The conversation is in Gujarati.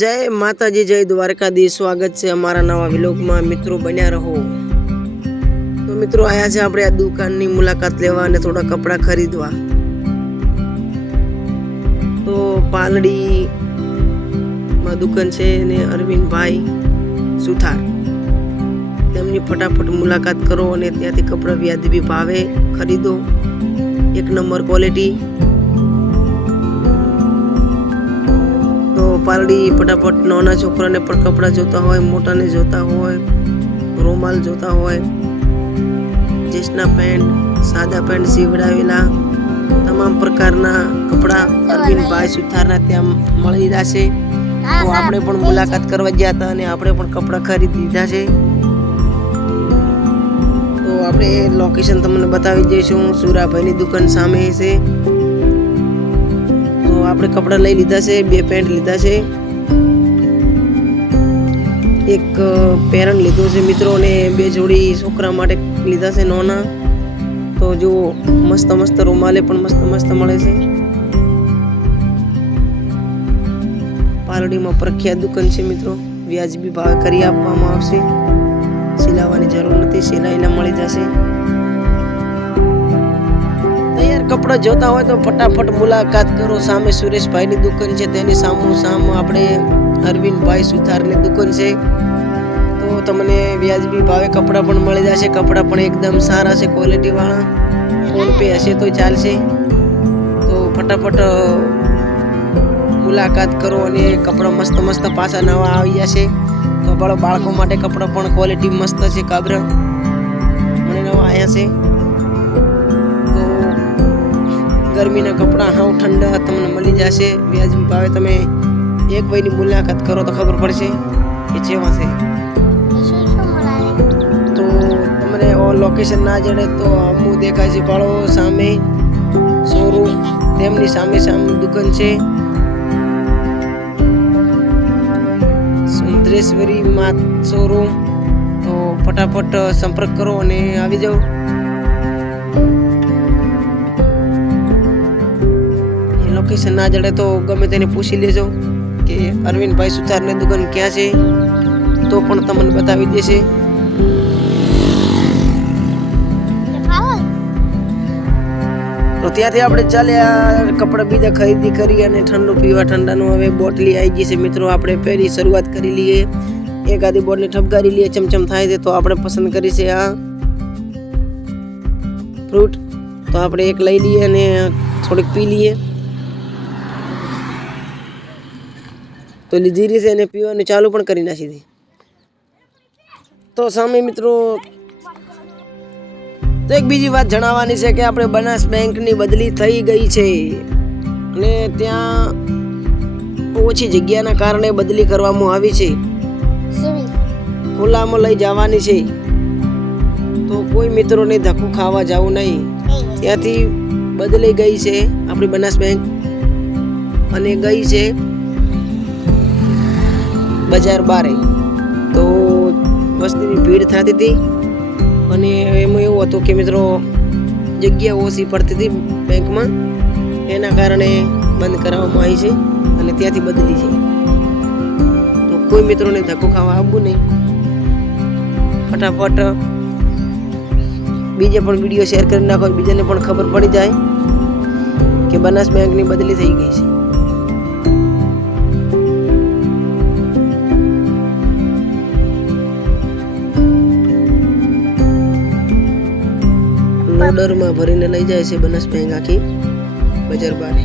जय माताजी जय द्वारकाधीश। स्वागत है हमारा नवा व्लॉग में। मित्रों बन्या रहो। तो मित्रों आया है આપણે આ દુકાનની મુલાકાત લેવા અને થોડા કપડા ખરીદવા। તો પાલડી માં દુકાન છે ને અરવિંદ ભાઈ સુથાર, તેમની ફટાફટ મુલાકાત કરો અને ત્યાંથી કપડા વ્યાજબી ભાવે ખરીદો, એક નંબર ક્વોલિટી। પાલડી ફટાફટ નાના છોકરાને પણ કપડા જોતા હોય, મોટાને જોતા હોય, રૂમાલ જોતા હોય, જેસના પેન્ટ, સાદા પેન્ટ સીવડાવેલા તમામ પ્રકારના કપડા અરવિંદભાઈ સુથારના ત્યાં મળી જશે। તો આપણે પણ મુલાકાત કરવા ગયા હતા અને આપણે પણ કપડા ખરીદી લીધા છે। તો આપણે લોકેશન તમને બતાવી દઈશું। સુરાભાઈની દુકાન સામે છે। આપણે કપડા લઈ લીધા છે, બે પેન્ટ લીધા છે, એક પેરણ લીધો છે મિત્રો ને બે જોડી છોકરા માટે લીધા છે નાના। તો જો મસ્ત મસ્ત રૂમાલે પણ મસ્ત મસ્ત મળે છે। પાલડીમાં પ્રખ્યાત દુકાન છે મિત્રો, વ્યાજબી ભાવે કરી આપવામાં આવશે, સિલાવવાની જરૂર નથી, સિલાઈલા મળી જશે। કપડા જોતા હોય તો ફટાફટ મુલાકાત કરો। સામે સુરેશભાઈની દુકાન છે, તેની સામો આપણે અરવિંદભાઈ સુથારની દુકાન છે। તો તમને વ્યાજબી ભાવે કપડા પણ મળી જશે। કપડા પણ એકદમ સારા છે, ક્વોલિટી વાળા। ફોન પે હશે તો ચાલશે। તો ફટાફટ મુલાકાત કરો અને કપડા મસ્ત મસ્ત પાછા નવા આવી જશે। તો બાળકો માટે કપડા પણ ક્વોલિટી મસ્ત છે, કાબરા મને નવા આવ્યા છે। ગરમીના કપડા હાવ ઠંડા તમને મળી જશે વ્યાજબી ભાવે। તમે એક વયની મુલાકાત કરો તો ખબર પડશે કે કેવા છે। તો તમને લોકેશન ના જડે તો આમું દેખાય છે પાળો સામે શોરૂમ, તેમની સામે દુકાન છે સુંદરેશ્વરી માત શોરૂમ। તો ફટાફટ સંપર્ક કરો અને આવી જાઓ। લોકેશન ના જડે તો ગમે તેને પૂછી લેજો કે અરવિંદભાઈ સુથારની દુકાન ક્યાં છે, તો પણ તમને બતાવી દેશે। તો ત્યાંથી આપણે ચાલ્યા કપડા બીજા ખરીદી કરી અને ઠંડુ પીવા, ઠંડાનું હવે બોટલી આવી ગઈ છે મિત્રો। આપણે પહેલી શરૂઆત કરી લઈએ, એક આધી બોટલી ઠપકારી લઈએ, ચમચમ થાય છે। તો આપણે પસંદ કરી છે આ ફ્રૂટ, તો આપણે એક લઈ લઈએ અને થોડીક પી લઈએ। તો લીધી રીતે એને પીવાનું ચાલુ પણ કરી નાખી હતી। તો સામે મિત્રો તો એક બીજી વાત જણાવવાની છે કે આપણે બનાસ બેંકની બદલી થઈ ગઈ છે અને ત્યાં ઓછી જગ્યાના કારણે બદલી કરવામાં આવી છે, ખુલ્લામાં લઈ જવાની છે। તો કોઈ મિત્રોને ધક્કો ખાવા જવું નહીં, ત્યાંથી બદલી ગઈ છે આપણી બનાસ બેંક અને ગઈ છે બજાર બારે। તો વસ્તીની ભીડ થતી હતી અને એમાં એવું હતું કે મિત્રો જગ્યા ઓછી પડતી હતી બેંકમાં, એના કારણે બંધ કરાવવામાં આવી છે અને ત્યાંથી બદલી છે। તો કોઈ મિત્રોને ધક્કો ખાવા આવવું નહીં, ફટાફટ બીજે પણ વિડીયો શેર કરી નાખો, બીજાને પણ ખબર પડી જાય કે બનાસ બેંકની બદલી થઈ ગઈ છે। લોડરમાં ભરીને લઈ જાય છે બનાસ બેંક આખી બજાર બારે।